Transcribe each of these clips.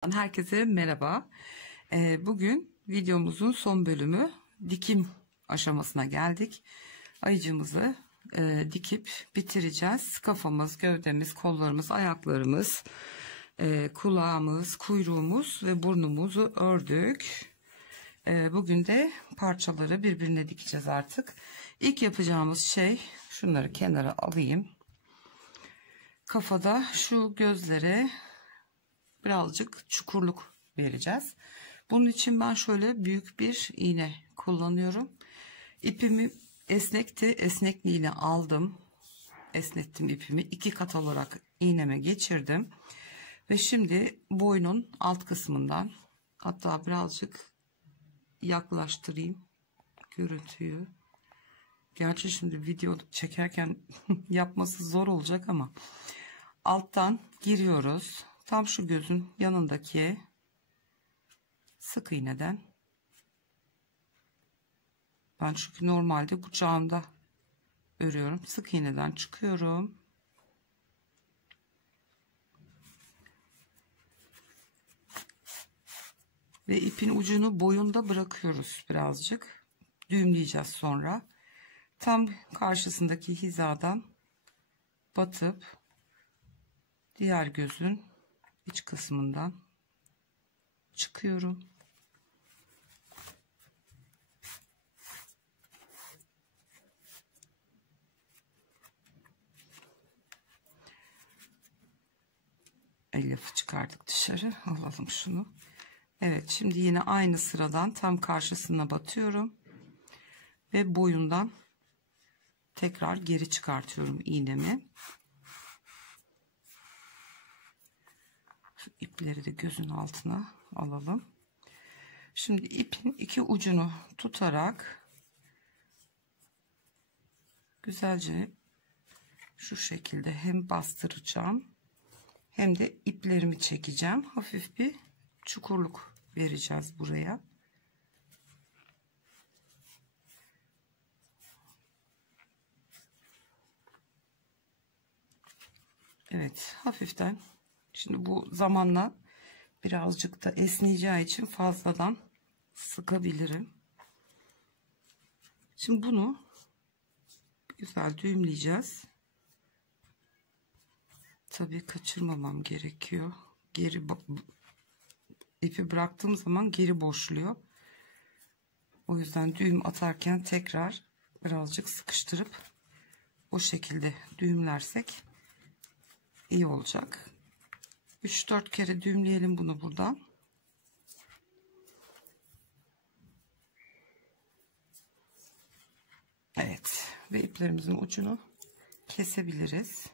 Herkese merhaba. Bugün videomuzun son bölümü dikim aşamasına geldik. Ayıcımızı dikip bitireceğiz. Kafamız, gövdemiz, kollarımız, ayaklarımız, kulağımız, kuyruğumuz ve burnumuzu ördük. Bugün de parçaları birbirine dikeceğiz artık. İlk yapacağımız şey, şunları kenara alayım. Kafada şu gözlere birazcık çukurluk vereceğiz. Bunun için ben şöyle büyük bir iğne kullanıyorum. İpimi esnekti. Esnekli iğne aldım. Esnettim ipimi. 2 kat olarak iğneme geçirdim. Ve şimdi boynun alt kısmından, hatta birazcık yaklaştırayım görüntüyü. Gerçi şimdi video çekerken yapması zor olacak ama alttan giriyoruz. Tam şu gözün yanındaki sık iğneden, ben çünkü normalde kucağımda örüyorum, sık iğneden çıkıyorum ve ipin ucunu boyunda bırakıyoruz, birazcık düğümleyeceğiz. Sonra tam karşısındaki hizadan batıp diğer gözün iç kısmından çıkıyorum. Elyafı çıkardık dışarı, alalım şunu. Evet, şimdi yine aynı sıradan tam karşısına batıyorum ve boyundan tekrar geri çıkartıyorum iğnemi. Şu ipleri de gözün altına alalım. Şimdi ipin iki ucunu tutarak güzelce şu şekilde hem bastıracağım hem de iplerimi çekeceğim. Hafif bir çukurluk vereceğiz buraya. Evet, hafiften. Şimdi bu zamanla birazcık da esneyeceği için fazladan sıkabilirim. Şimdi bunu güzel düğümleyeceğiz. Tabii kaçırmamam gerekiyor. Geri ipi bıraktığım zaman geri boşluyor. O yüzden düğüm atarken tekrar birazcık sıkıştırıp o şekilde düğümlersek iyi olacak. 3-4 kere düğümleyelim bunu buradan. Evet, ve iplerimizin ucunu kesebiliriz.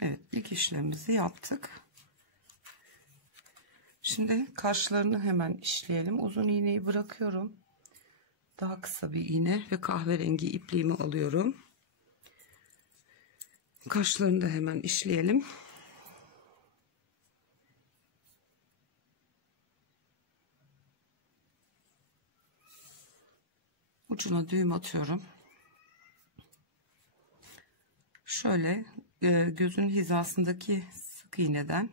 Evet, ilk işlemimizi yaptık. Şimdi kaşlarını hemen işleyelim. Uzun iğneyi bırakıyorum. Daha kısa bir iğne ve kahverengi ipliğimi alıyorum. Kaşlarını da hemen işleyelim. Ucuna düğüm atıyorum. Şöyle gözün hizasındaki sık iğneden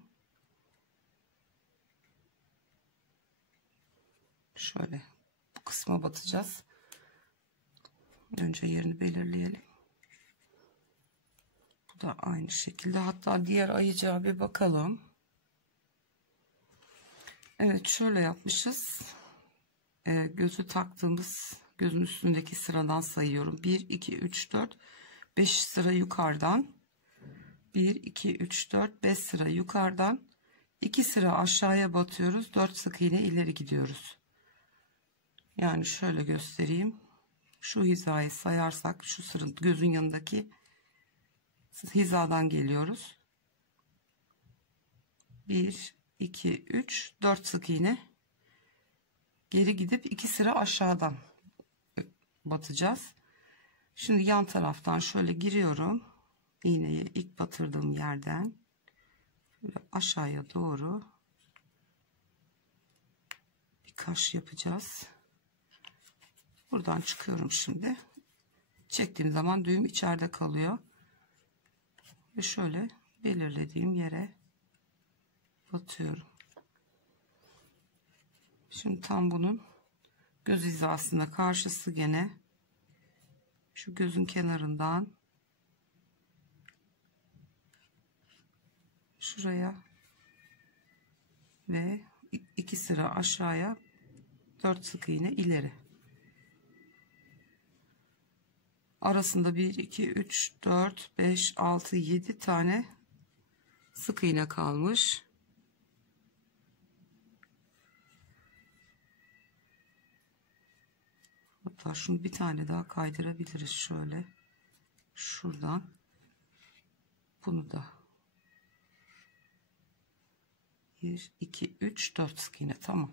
şöyle bu kısma batacağız. Önce yerini belirleyelim. Bu da aynı şekilde. Hatta diğer ayıcağa bir bakalım. Evet, şöyle yapmışız. Gözü taktığımız gözün üstündeki sıradan sayıyorum. 1 2 3 4 5 sıra yukarıdan, 1 2 3 4 5 sıra yukarıdan, 2 sıra aşağıya batıyoruz, 4 sık iğne ileri gidiyoruz. Yani şöyle göstereyim. Şu hizayı sayarsak, şu sıra gözün yanındaki hizadan geliyoruz. 1 2 3 4 sık iğne geri gidip 2 sıra aşağıdan batacağız. Şimdi yan taraftan şöyle giriyorum. İğneyi ilk batırdığım yerden böyle aşağıya doğru bir kaş yapacağız. Buradan çıkıyorum şimdi. Çektiğim zaman düğüm içeride kalıyor. ve şöyle belirlediğim yere batıyorum. Şimdi tam bunun göz hizasında, karşısı gene şu gözün kenarından şuraya ve 2 sıra aşağıya 4 sık iğne ileri. Arasında 1 2 3 4 5 6 7 tane sık iğne kalmış. Hatta şunu bir tane daha kaydırabiliriz şöyle. Şuradan. Bunu da 1 2 3 4 sık iğne, tamam.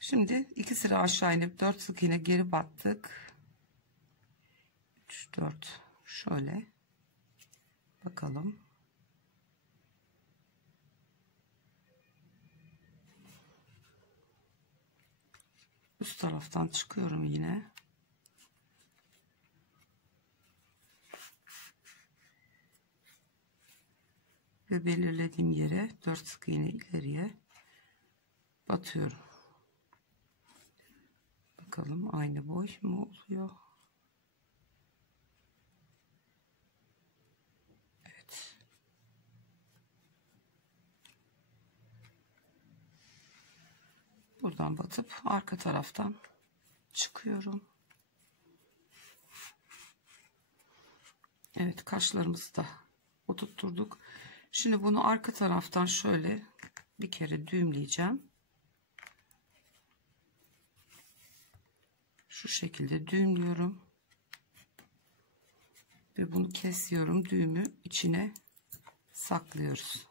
Şimdi 2 sıra aşağı inip 4 sık iğne geri battık. 3 4 şöyle bakalım. Üst taraftan çıkıyorum yine. Ve belirlediğim yere 4 sık iğne ileriye batıyorum. Bakalım aynı boy mu oluyor? Evet. Buradan batıp arka taraftan çıkıyorum. Evet, kaşlarımızı da oturtturduk. Şimdi bunu arka taraftan şöyle bir kere düğümleyeceğim. Şu şekilde düğümlüyorum. Ve bunu kesiyorum. Düğümü içine saklıyoruz.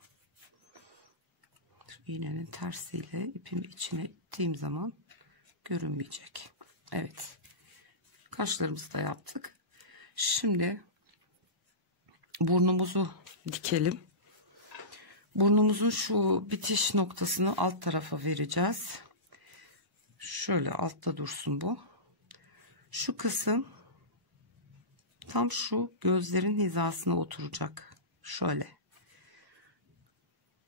Şu iğnenin tersiyle ipimi içine ittiğim zaman görünmeyecek. Evet. Kaşlarımızı da yaptık. Şimdi burnumuzu dikelim. Burnumuzun şu bitiş noktasını alt tarafa vereceğiz. Şöyle altta dursun bu. Şu kısım tam şu gözlerin hizasına oturacak. Şöyle.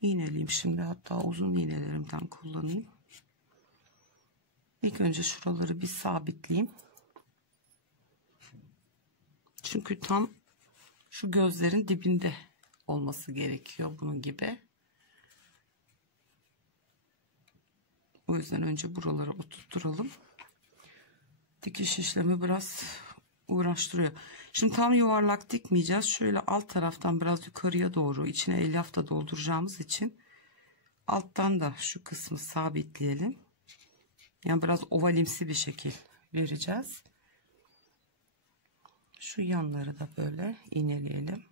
İğneleyeyim şimdi. Hatta uzun iğnelerimden kullanayım. İlk önce şuraları bir sabitleyeyim. Çünkü tam şu gözlerin dibinde olması gerekiyor bunun gibi. O yüzden önce buraları oturtturalım. Dikiş işlemi biraz uğraştırıyor. Şimdi tam yuvarlak dikmeyeceğiz. Şöyle alt taraftan biraz yukarıya doğru içine elyaf da dolduracağımız için alttan da şu kısmı sabitleyelim. Yani biraz ovalimsi bir şekil vereceğiz. Şu yanları da böyle iğneleyelim.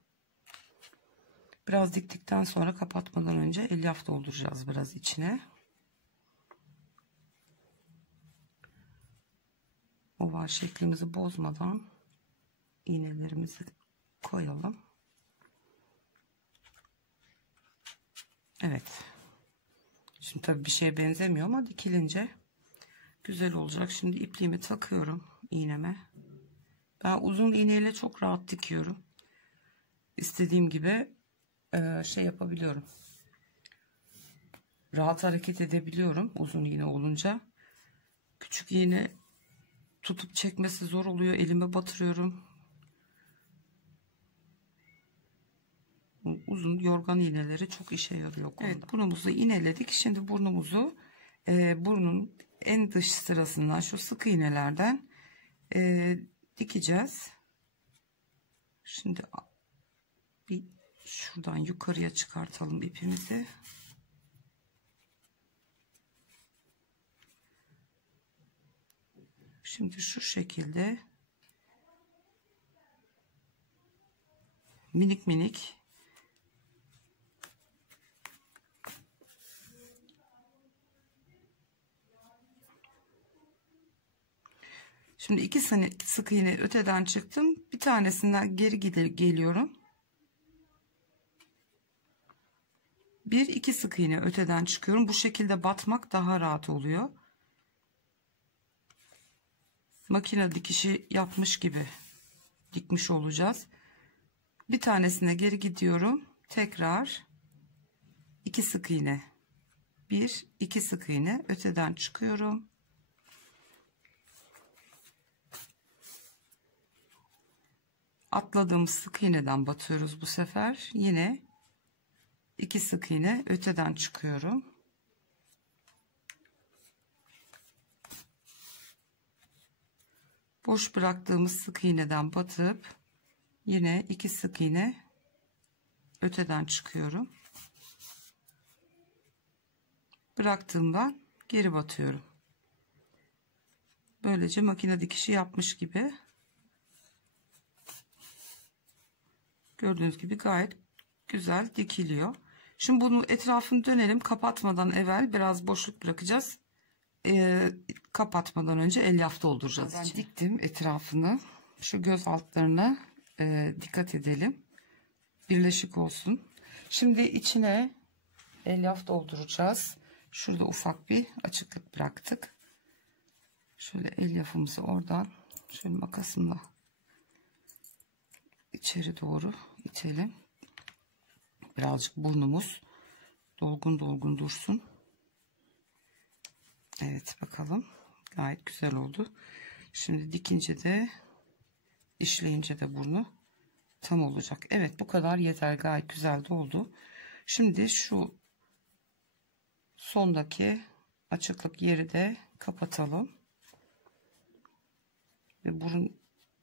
Biraz diktikten sonra kapatmadan önce elyaf dolduracağız biraz içine. Oval şeklimizi bozmadan iğnelerimizi koyalım. Evet. Şimdi tabii bir şeye benzemiyor ama dikilince güzel olacak. Şimdi ipliğimi takıyorum iğneme. Ben uzun iğneyle çok rahat dikiyorum. İstediğim gibi şey yapabiliyorum. Rahat hareket edebiliyorum uzun iğne olunca. Küçük iğne tutup çekmesi zor oluyor. Elime batırıyorum. Uzun yorgan iğneleri çok işe yarıyor. Evet, burnumuzu iğneledik. Şimdi burnumuzu burnun en dış sırasından şu sık iğnelerden dikeceğiz. Şimdi bir şuradan yukarıya çıkartalım ipimizi. Şimdi şu şekilde minik minik şimdi 2 sık iğne öteden çıktım. Bir tanesinden geri geliyorum. 1-2 sık iğne öteden çıkıyorum. Bu şekilde batmak daha rahat oluyor. Makine dikişi yapmış gibi dikmiş olacağız. Bir tanesine geri gidiyorum. Tekrar 2 sık iğne. 1 2 sık iğne öteden çıkıyorum. Atladığımız sık iğneden batıyoruz bu sefer. Yine 2 sık iğne öteden çıkıyorum. Boş bıraktığımız sık iğneden batıp yine 2 sık iğne öteden çıkıyorum. Bıraktığımdan geri batıyorum. Böylece makine dikişi yapmış gibi. Gördüğünüz gibi gayet güzel dikiliyor. Şimdi bunu etrafını dönelim. Kapatmadan evvel biraz boşluk bırakacağız. Kapatmadan önce elyaf dolduracağız. Ben diktim etrafını. Şu göz altlarına dikkat edelim. Birleşik olsun. Şimdi içine elyaf dolduracağız. Şurada ufak bir açıklık bıraktık. Şöyle elyafımızı oradan şöyle makasımla içeri doğru itelim. Birazcık burnumuz dolgun dolgun dursun. Evet, bakalım. Gayet güzel oldu. Şimdi dikince de işleyince de burnu tam olacak. Evet, bu kadar yeter. Gayet güzel de oldu. Şimdi şu sondaki açıklık yeri de kapatalım. Ve burun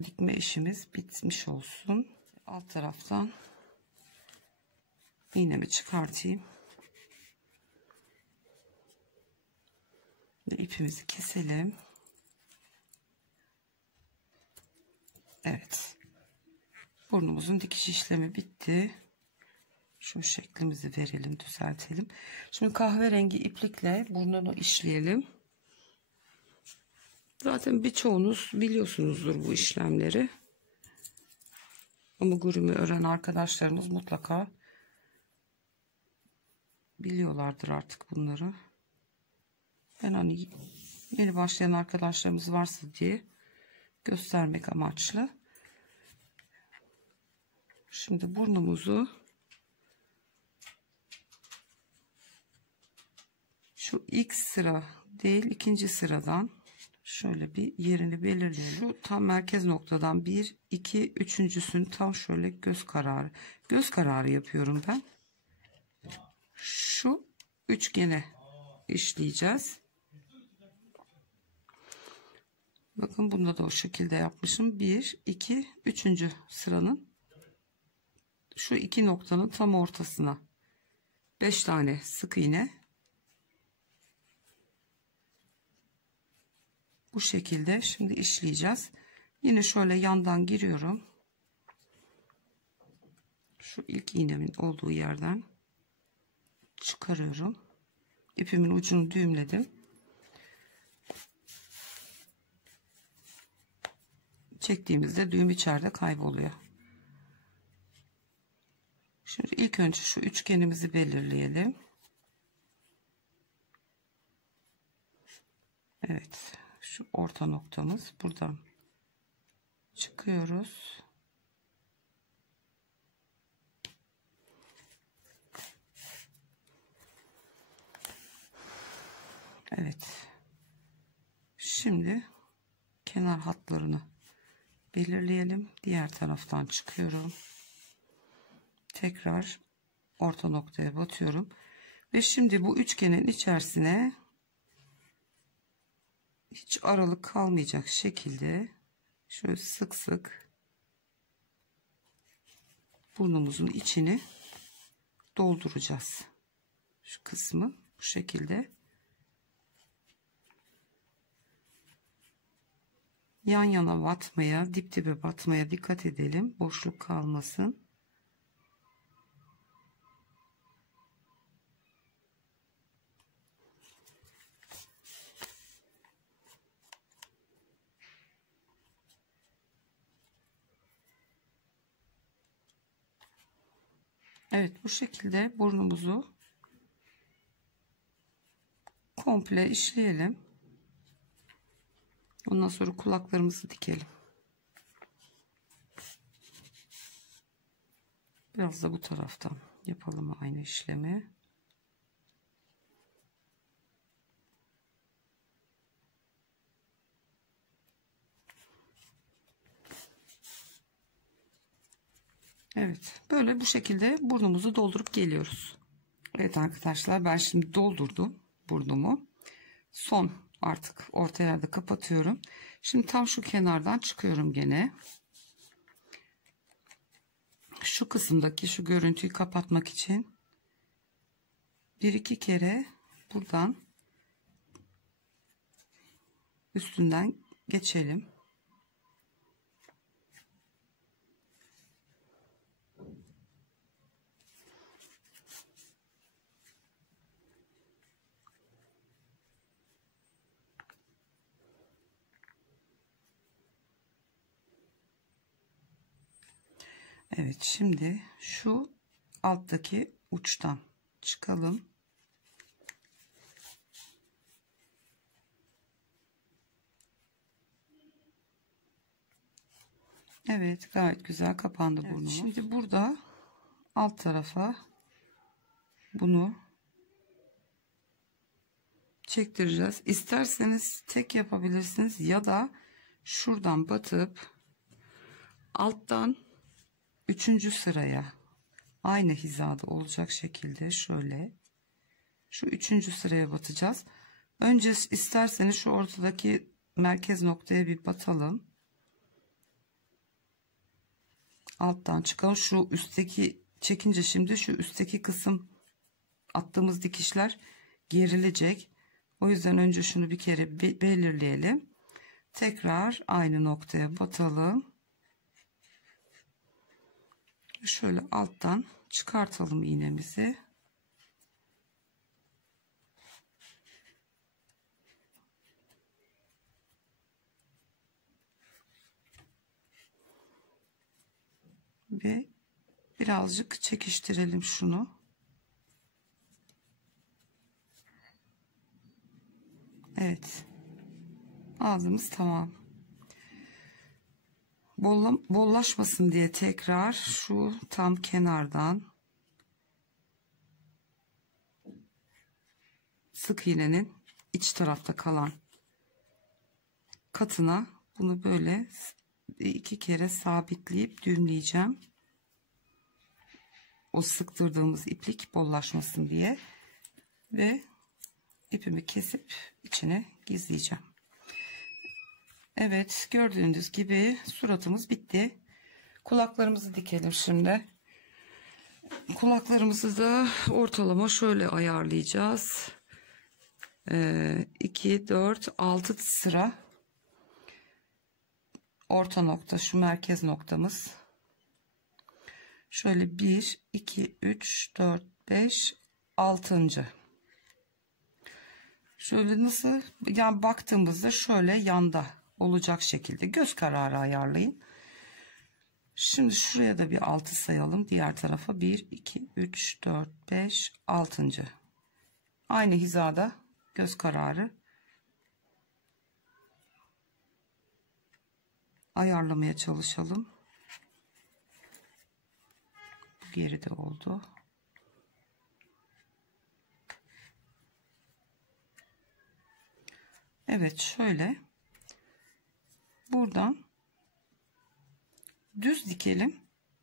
dikme işimiz bitmiş olsun. Alt taraftan iğnemi çıkartayım. Ve ipimizi keselim. Evet. Burnumuzun dikiş işlemi bitti. Şu şeklimizi verelim, düzeltelim. Şimdi kahverengi iplikle burnunu işleyelim. Zaten birçoğunuz biliyorsunuzdur bu işlemleri. Amigurumi öğrenen arkadaşlarımız mutlaka biliyorlardır artık bunları. Ben hani yeni başlayan arkadaşlarımız varsa diye göstermek amaçlı. Şimdi burnumuzu şu ilk sıra değil, ikinci sıradan şöyle bir yerini belirleyelim. Şu tam merkez noktadan 1 2 üçüncüsünü tam şöyle göz kararı yapıyorum ben. Şu üçgene işleyeceğiz. Bakın bunda da o şekilde yapmışım. 1 2 üçüncü sıranın şu iki noktanın tam ortasına 5 tane sık iğne. Bu şekilde şimdi işleyeceğiz. Yine şöyle yandan giriyorum. Şu ilk iğnemin olduğu yerden çıkarıyorum. İpimin ucunu düğümledim. Çektiğimizde düğüm içeride kayboluyor. Şimdi ilk önce şu üçgenimizi belirleyelim. Evet. Şu orta noktamız, buradan çıkıyoruz. Evet. Şimdi kenar hatlarını belirleyelim. Diğer taraftan çıkıyorum. Tekrar orta noktaya batıyorum. Ve şimdi bu üçgenin içerisine hiç aralık kalmayacak şekilde şöyle sık sık burnumuzun içini dolduracağız. Şu kısmı bu şekilde. Yan yana batmaya, dip dibe batmaya dikkat edelim. Boşluk kalmasın. Evet, bu şekilde burnumuzu komple işleyelim. Ondan sonra kulaklarımızı dikelim. Biraz da bu taraftan yapalım aynı işlemi. Evet, böyle bu şekilde burnumuzu doldurup geliyoruz. Evet arkadaşlar, ben şimdi doldurdum burnumu. Son artık orta yerde kapatıyorum. Şimdi tam şu kenardan çıkıyorum gene. Şu kısımdaki şu görüntüyü kapatmak için bir iki kere buradan üstünden geçelim. Evet, şimdi şu alttaki uçtan çıkalım. Evet, gayet güzel kapandı burnumuz. Şimdi burada alt tarafa bunu çektireceğiz. İsterseniz tek yapabilirsiniz ya da şuradan batıp alttan 3. sıraya aynı hizada olacak şekilde şöyle şu 3. sıraya batacağız. Önce isterseniz şu ortadaki merkez noktaya bir batalım. Alttan çıkalım. Şu üstteki çekince şimdi şu üstteki kısım attığımız dikişler gerilecek. O yüzden önce şunu bir kere belirleyelim. Tekrar aynı noktaya batalım. Şöyle alttan çıkartalım iğnemizi. Ve birazcık çekiştirelim şunu. Evet. Ağzımız tamam. Bollaşmasın diye tekrar şu tam kenardan sık iğnenin iç tarafta kalan katına bunu böyle iki kere sabitleyip düğümleyeceğim. O sıktırdığımız iplik bollaşmasın diye ve ipimi kesip içine gizleyeceğim. Evet, gördüğünüz gibi suratımız bitti. Kulaklarımızı dikelim şimdi. Kulaklarımızı da ortalama şöyle ayarlayacağız. 2, 4, 6 sıra orta nokta, şu merkez noktamız. Şöyle 1, 2, 3, 4, 5, 6. Şöyle nasıl, yani baktığımızda şöyle yanda olacak şekilde göz kararı ayarlayın. Şimdi şuraya da bir 6 sayalım. Diğer tarafa 1, 2, 3, 4, 5, 6. Aynı hizada göz kararı ayarlamaya çalışalım. Bu geride oldu. Evet, şöyle buradan düz dikelim.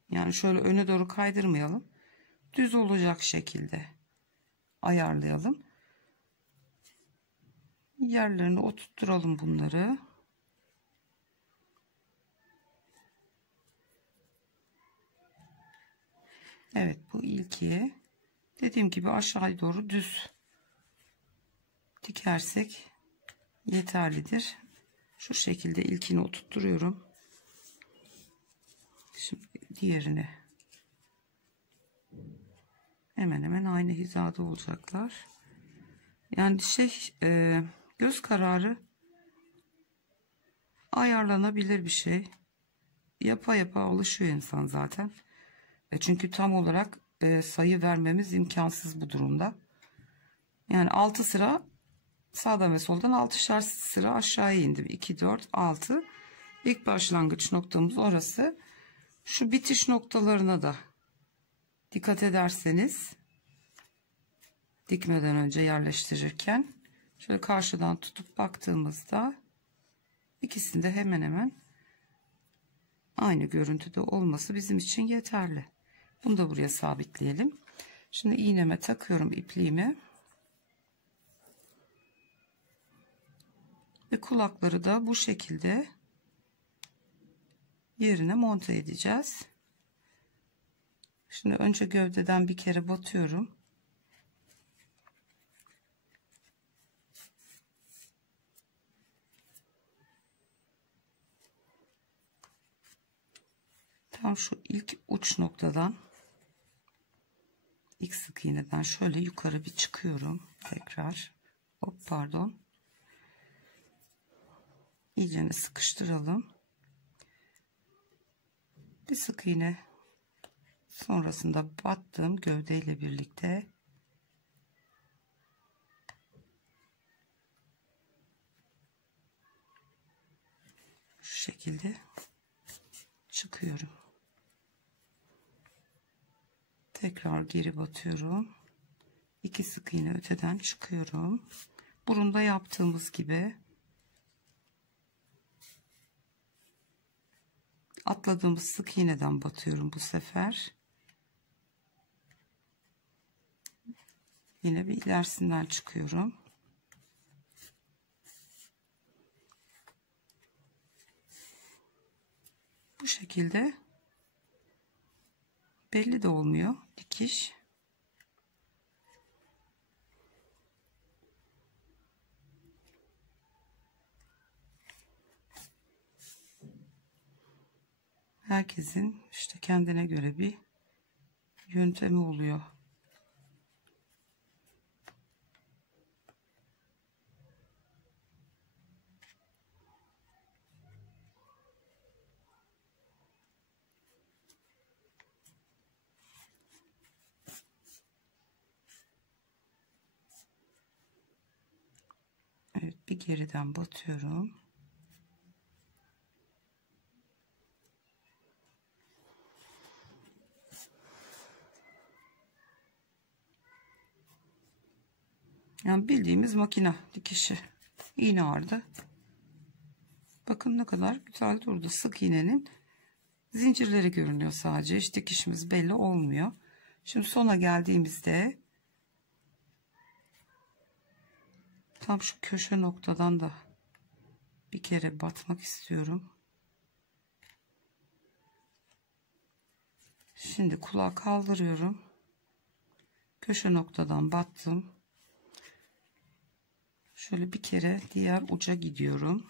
Yani şöyle öne doğru kaydırmayalım. Düz olacak şekilde ayarlayalım. Yerlerine oturtturalım bunları. Evet, bu ilki. Dediğim gibi aşağıya doğru düz dikersek yeterlidir. Şu şekilde ilkini oturtturuyorum. Şimdi diğerini hemen hemen aynı hizada olacaklar. Yani göz kararı ayarlanabilir bir şey. Yapa yapa alışıyor insan zaten. Çünkü tam olarak sayı vermemiz imkansız bu durumda. Yani 6 sıra sağdan ve soldan 6'şer sıra aşağıya indim. 2, 4, 6. İlk başlangıç noktamız orası. Şu bitiş noktalarına da Dikkat ederseniz dikmeden önce yerleştirirken şöyle karşıdan tutup baktığımızda ikisinde hemen hemen aynı görüntüde olması bizim için yeterli. Bunu da buraya sabitleyelim. Şimdi iğneme takıyorum ipliğimi. Ve kulakları da bu şekilde yerine monte edeceğiz. Şimdi önce gövdeden bir kere batıyorum. Tam şu ilk uç noktadan, ilk sık iğneden şöyle yukarı bir çıkıyorum. Tekrar. Hop, pardon. İyicene sıkıştıralım. Bir sık iğne sonrasında battığım gövdeyle birlikte şu şekilde çıkıyorum. Tekrar geri batıyorum. 2 sık iğne öteden çıkıyorum. Burunda yaptığımız gibi atladığımız sık iğneden batıyorum bu sefer. Yine bir ilerisinden çıkıyorum. Bu şekilde belli de olmuyor dikiş. Herkesin işte kendine göre bir yöntemi oluyor. Evet, bir geriden batıyorum. Yani bildiğimiz makine dikişi. İğne vardı. Bakın ne kadar güzel durdu. Sık iğnenin zincirleri görünüyor sadece. Hiç dikişimiz belli olmuyor. Şimdi sona geldiğimizde tam şu köşe noktadan da bir kere batmak istiyorum. Şimdi kulağı kaldırıyorum. Köşe noktadan battım. Şöyle bir kere diğer uca gidiyorum.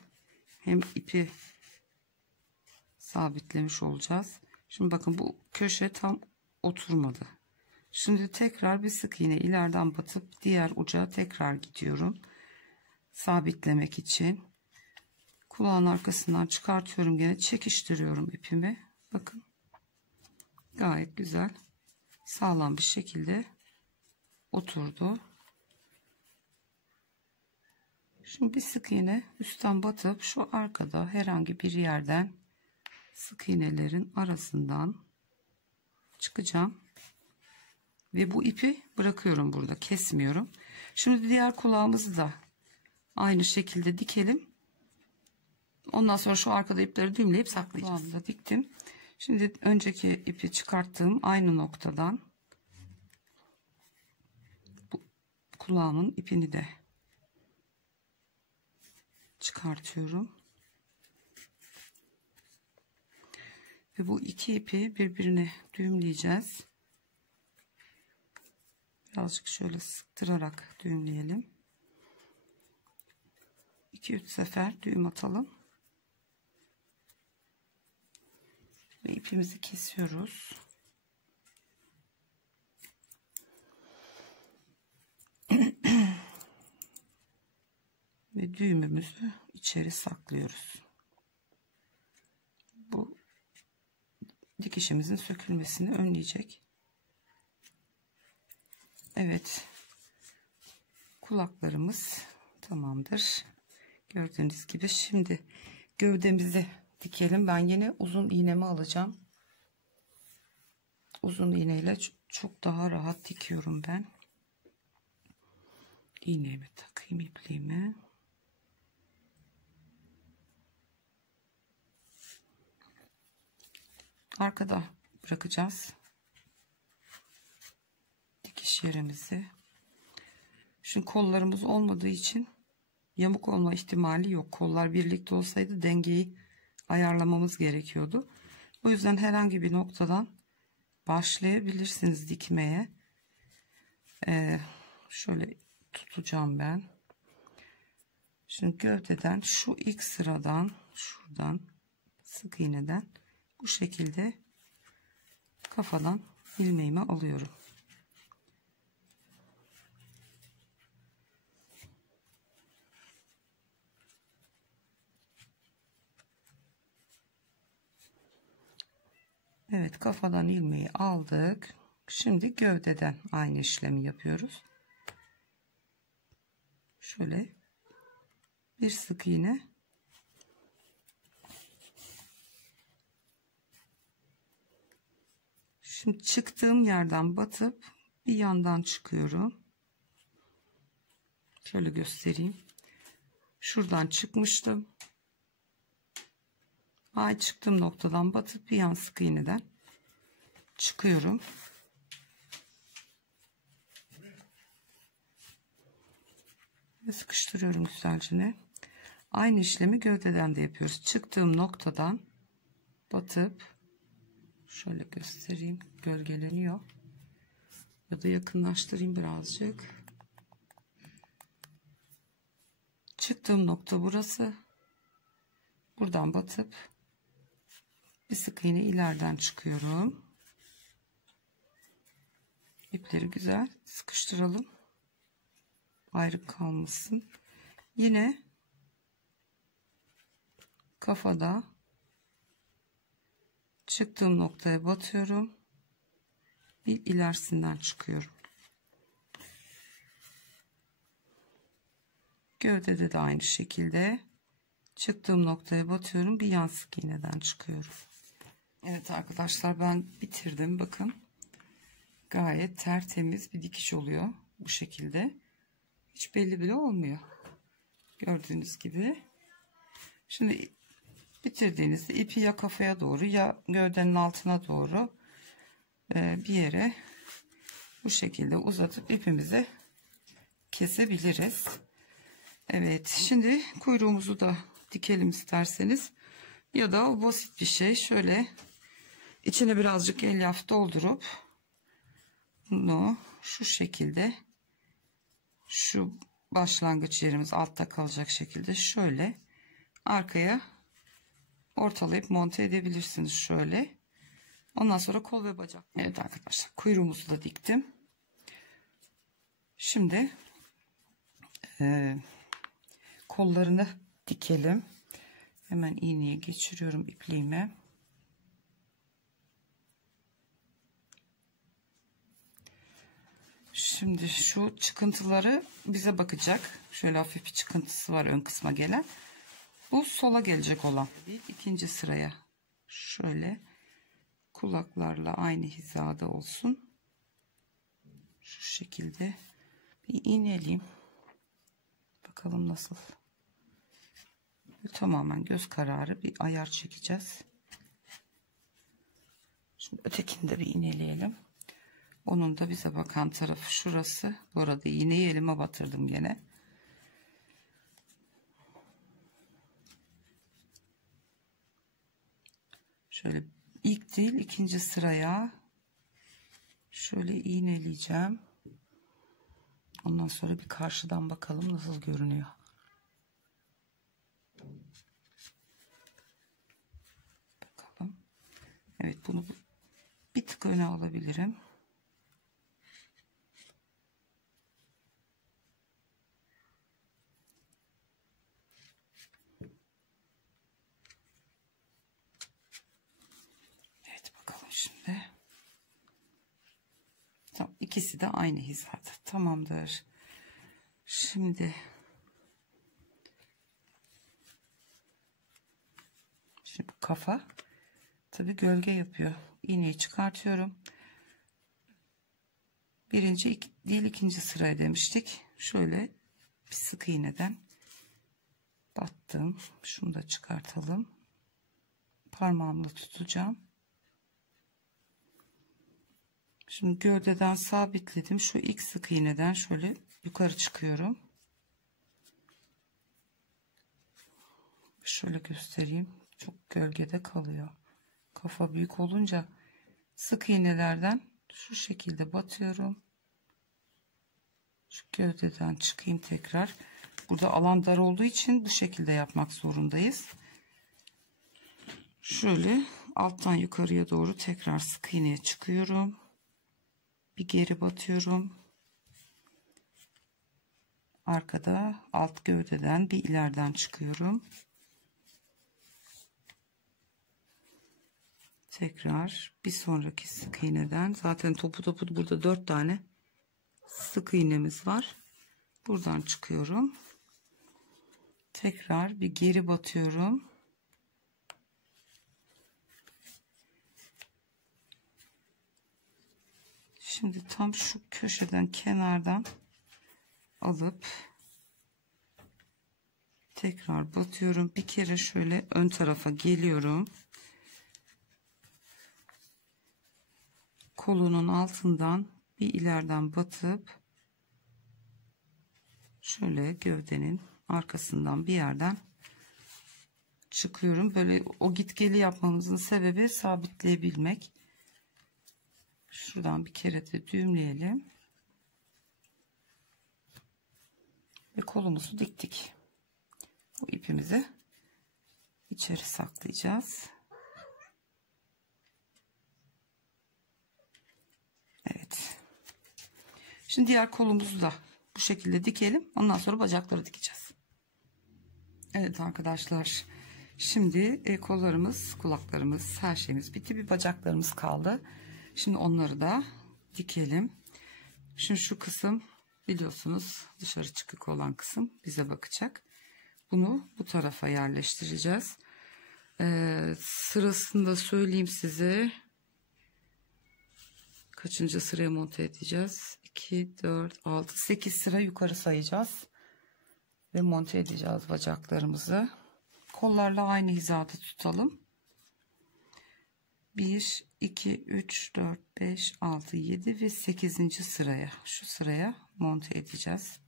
Hem ipi sabitlemiş olacağız. Şimdi bakın bu köşe tam oturmadı. Şimdi tekrar bir sık iğne ileriden batıp diğer uca tekrar gidiyorum. Sabitlemek için. Kulağın arkasından çıkartıyorum, gene çekiştiriyorum ipimi. Bakın. Gayet güzel. Sağlam bir şekilde oturdu. Şimdi bir sık iğne üstten batıp şu arkada herhangi bir yerden sık iğnelerin arasından çıkacağım. Ve bu ipi bırakıyorum burada. Kesmiyorum. Şimdi diğer kulağımızı da aynı şekilde dikelim. Ondan sonra şu arkada ipleri düğümleyip saklayacağız. Kulağımda diktim. Şimdi önceki ipi çıkarttığım aynı noktadan bu kulağımın ipini de çıkartıyorum. Ve bu iki ipi birbirine düğümleyeceğiz. Birazcık şöyle sıktırarak düğümleyelim. 2-3 sefer düğüm atalım. Ve ipimizi kesiyoruz. Ve düğümümüzü içeri saklıyoruz. Bu dikişimizin sökülmesini önleyecek. Evet. Kulaklarımız tamamdır. Gördüğünüz gibi şimdi gövdemizi dikelim. Ben yine uzun iğnemi alacağım. Uzun iğneyle çok daha rahat dikiyorum ben. İğnemi takayım, ipliğimi. Arkada bırakacağız dikiş yerimizi. Şimdi kollarımız olmadığı için yamuk olma ihtimali yok. Kollar birlikte olsaydı dengeyi ayarlamamız gerekiyordu. O yüzden herhangi bir noktadan başlayabilirsiniz dikmeye. Şöyle tutacağım ben. Şimdi gövdeden şu ilk sıradan, şuradan sık iğneden bu şekilde kafadan ilmeğimi alıyorum. Evet, kafadan ilmeği aldık. Şimdi gövdeden aynı işlemi yapıyoruz. Şöyle bir sık iğne, şimdi çıktığım yerden batıp bir yandan çıkıyorum. Şöyle göstereyim. Şuradan çıkmıştım. Çıktığım noktadan batıp bir yan sık iğneden çıkıyorum. Ve sıkıştırıyorum güzelce. Aynı işlemi gövdeden de yapıyoruz. Çıktığım noktadan batıp şöyle göstereyim, gölgeleniyor. Ya da yakınlaştırayım birazcık. Çıktığım nokta burası. Buradan batıp bir sık iğne ileriden çıkıyorum. İpleri güzel sıkıştıralım. Ayrı kalmasın. Yine kafada çıktığım noktaya batıyorum. Bir ilerisinden çıkıyorum. Gövdede de aynı şekilde çıktığım noktaya batıyorum. Bir yan sık iğneden çıkıyorum. Evet arkadaşlar, ben bitirdim. Bakın. Gayet tertemiz bir dikiş oluyor. Bu şekilde. Hiç belli bile olmuyor. Gördüğünüz gibi. Şimdi bitirdiğinizde ipi ya kafaya doğru ya gövdenin altına doğru bir yere bu şekilde uzatıp ipimizi kesebiliriz. Evet, şimdi kuyruğumuzu da dikelim isterseniz. Ya da o basit bir şey. Şöyle içine birazcık elyaf doldurup bunu şu şekilde, şu başlangıç yerimiz altta kalacak şekilde şöyle arkaya ortalayıp monte edebilirsiniz şöyle. Ondan sonra kol ve bacak. Evet arkadaşlar, kuyruğumuzu da diktim. Şimdi kollarını dikelim. Hemen iğneye geçiriyorum ipliğime. Şimdi şu çıkıntıları bize bakacak. Şöyle hafif bir çıkıntısı var ön kısma gelen. Bu sola gelecek olan. İkinci sıraya şöyle kulaklarla aynı hizada olsun. Şu şekilde bir iğneleyeyim. Bakalım nasıl. Tamamen göz kararı bir ayar çekeceğiz. Şimdi ötekini de bir iğneleyelim. Onun da bize bakan tarafı şurası. Bu arada iğneyi elime batırdım gene. Şöyle ilk değil ikinci sıraya şöyle iğneleyeceğim. Ondan sonra bir karşıdan bakalım nasıl görünüyor. Bakalım. Evet, bunu bir tık öne alabilirim. Evet, bakalım şimdi. Tamam, ikisi de aynı hizada. Tamamdır. Şimdi bu kafa tabi gölge yapıyor. İğneyi çıkartıyorum. birinci değil ikinci sıraya demiştik. Şöyle bir sık iğneden battım. Şunu da çıkartalım. Parmağımla tutacağım. Şimdi gövdeden sabitledim. Şu ilk sık iğneden şöyle yukarı çıkıyorum. Şöyle göstereyim. Çok gölgede kalıyor. Kafa büyük olunca sık iğnelerden şu şekilde batıyorum. Şu gövdeden çıkayım tekrar. Burada alan dar olduğu için bu şekilde yapmak zorundayız. Şöyle alttan yukarıya doğru tekrar sık iğneye çıkıyorum. Bir geri batıyorum. Arkada alt gövdeden bir ileriden çıkıyorum. Tekrar bir sonraki sık iğneden, zaten topu burada 4 tane sık iğnemiz var. Buradan çıkıyorum. Tekrar bir geri batıyorum. Şimdi tam şu köşeden, kenardan alıp tekrar batıyorum. Bir kere şöyle ön tarafa geliyorum. Kolunun altından bir ileriden batıp şöyle gövdenin arkasından bir yerden çıkıyorum. Böyle o git geli yapmamızın sebebi sabitleyebilmek. Şuradan bir kere de düğümleyelim. Ve kolumuzu diktik. Bu ipimizi içeri saklayacağız. Evet. Şimdi diğer kolumuzu da bu şekilde dikelim. Ondan sonra bacakları dikeceğiz. Evet arkadaşlar. Şimdi kollarımız, kulaklarımız, her şeyimiz bitti. Bir bacaklarımız kaldı. Şimdi onları da dikelim. Şimdi şu kısım, biliyorsunuz dışarı çıkık olan kısım bize bakacak. Bunu bu tarafa yerleştireceğiz. Sırasında söyleyeyim size. Kaçıncı sıraya monte edeceğiz? 2, 4, 6, 8 sıra yukarı sayacağız. Ve monte edeceğiz bacaklarımızı. Kollarla aynı hizada tutalım. 1, 2, 3, 4, 5, 6, 7 ve 8. sıraya, şu sıraya monte edeceğiz.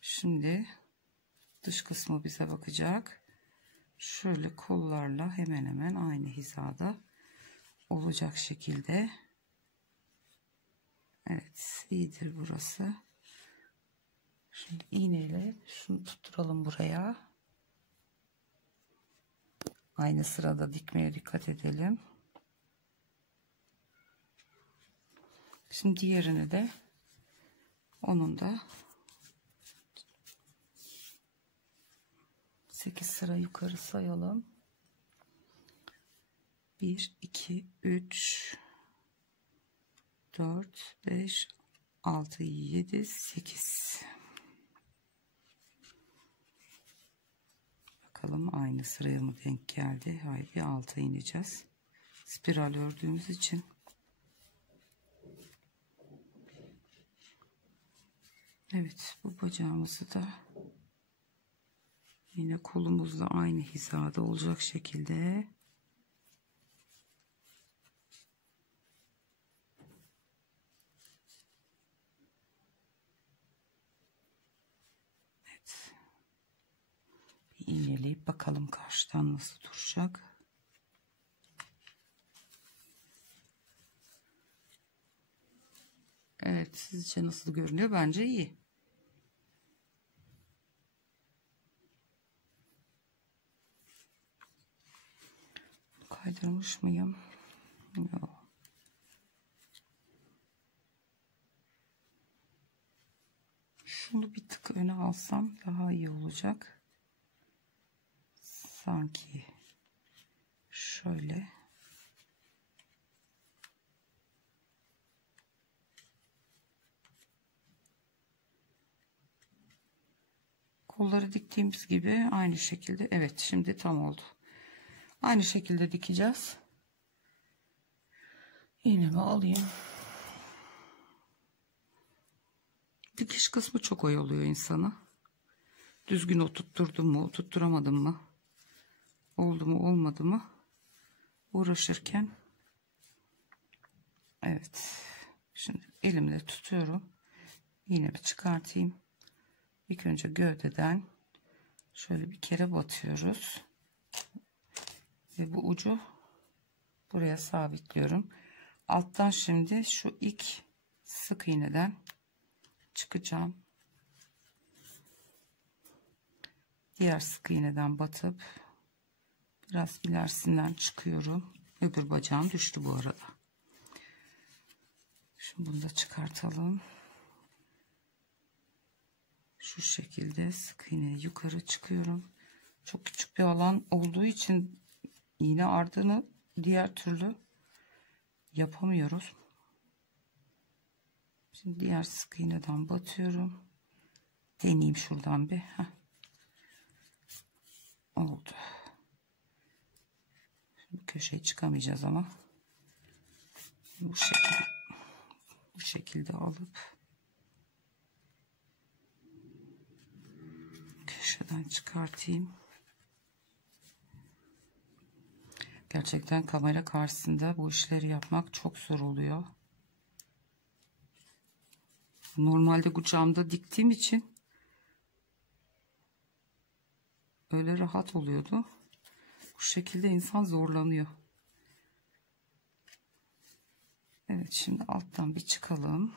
Şimdi dış kısmı bize bakacak. Şöyle kollarla hemen hemen aynı hizada olacak şekilde. Evet, iyidir burası. Şimdi iğneyle şunu tutturalım buraya. Aynı sırada dikmeye dikkat edelim. Şimdi diğerini de, onun da 8 sıra yukarı sayalım. 1, 2, 3, 4, 5, 6, 7, 8. Bakalım aynı sıraya mı denk geldi? Hayır, bir alta ineceğiz. Spiral ördüğümüz için. Evet, bu bacağımızı da yine kolumuzla aynı hizada olacak şekilde iğneleyip bakalım karşıdan nasıl duracak. Evet, sizce nasıl görünüyor? Bence iyi. Kaydırmış mıyım? Yok. Şunu bir tık öne alsam daha iyi olacak. Sanki şöyle. Kolları diktiğimiz gibi aynı şekilde. Evet, şimdi tam oldu. Aynı şekilde dikeceğiz. İğnemi alayım. dikiş kısmı çok oyalıyor insanı. Düzgün oturtturdum mu, oturtturamadım mı, oldu mu, olmadı mı uğraşırken. Evet. Şimdi elimle tutuyorum. İğnemi çıkartayım. İlk önce gövdeden şöyle bir kere batıyoruz. Ve bu ucu buraya sabitliyorum. Alttan şimdi şu ilk sık iğneden çıkacağım. Diğer sık iğneden batıp biraz ilerisinden çıkıyorum. Öbür bacağım düştü bu arada. Şimdi bunu da çıkartalım. Şu şekilde sık iğneye yukarı çıkıyorum. Çok küçük bir alan olduğu için iğne ardını diğer türlü yapamıyoruz. Şimdi diğer sık iğneden batıyorum. Deneyeyim şuradan bir. Heh. Oldu. Şimdi köşeye çıkamayacağız ama bu şekilde alıp köşeden çıkartayım. Gerçekten kamera karşısında bu işleri yapmak çok zor oluyor. Normalde kucağımda diktiğim için öyle rahat oluyordu. Bu şekilde insan zorlanıyor. Evet, şimdi alttan bir çıkalım.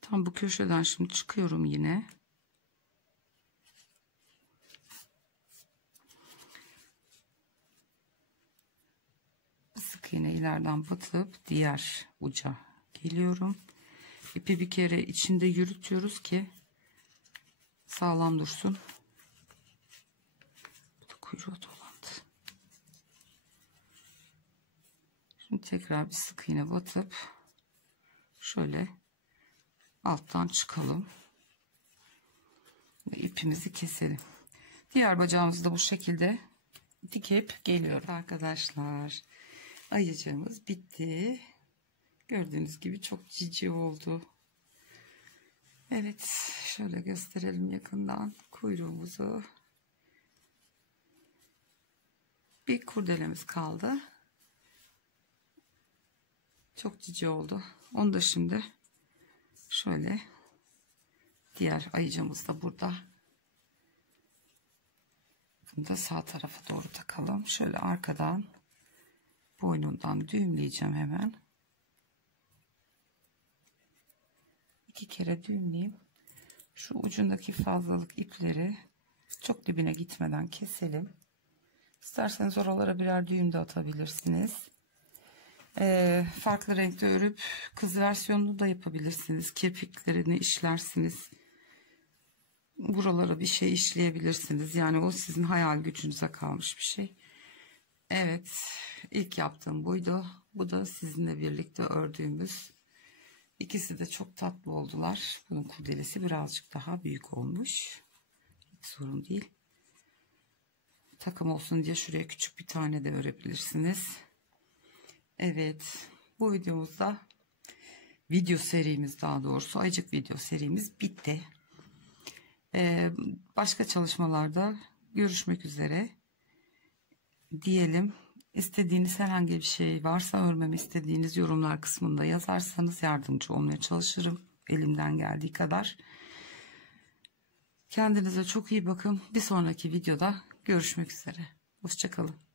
Tam bu köşeden şimdi çıkıyorum yine. Sık iğne ileriden batıp diğer uca geliyorum. İpi bir kere içinde yürütüyoruz ki sağlam dursun. Bu da kuyruğu dolandı. Şimdi tekrar bir sık iğne batıp şöyle alttan çıkalım ve ipimizi keselim. Diğer bacağımızı da bu şekilde dikip geliyorum. Arkadaşlar, ayıcığımız bitti. Gördüğünüz gibi çok cici oldu. Evet, şöyle gösterelim yakından kuyruğumuzu. Bir kurdelemiz kaldı. Çok cici oldu. Onu da şimdi şöyle, diğer ayıcığımız da burada. Bunu da sağ tarafa doğru takalım. Şöyle arkadan boynundan düğümleyeceğim hemen. 2 kere düğümleyeyim. Şu ucundaki fazlalık ipleri çok dibine gitmeden keselim. İsterseniz oralara birer düğüm de atabilirsiniz. Farklı renkte örüp kız versiyonunu da yapabilirsiniz. Kirpiklerini işlersiniz. Buralara bir şey işleyebilirsiniz. Yani o sizin hayal gücünüze kalmış bir şey. Evet, ilk yaptığım buydu. Bu da sizinle birlikte ördüğümüz. İkisi de çok tatlı oldular. Bunun kurdelesi birazcık daha büyük olmuş. Hiç sorun değil. Takım olsun diye şuraya küçük bir tane de örebilirsiniz. Evet, bu videomuzda video serimiz, daha doğrusu ayıcık video serimiz bitti. Başka çalışmalarda görüşmek üzere diyelim. İstediğiniz herhangi bir şey varsa, örmemi istediğiniz, yorumlar kısmında yazarsanız yardımcı olmaya çalışırım elimden geldiği kadar. Kendinize çok iyi bakın. Bir sonraki videoda görüşmek üzere. Hoşça kalın.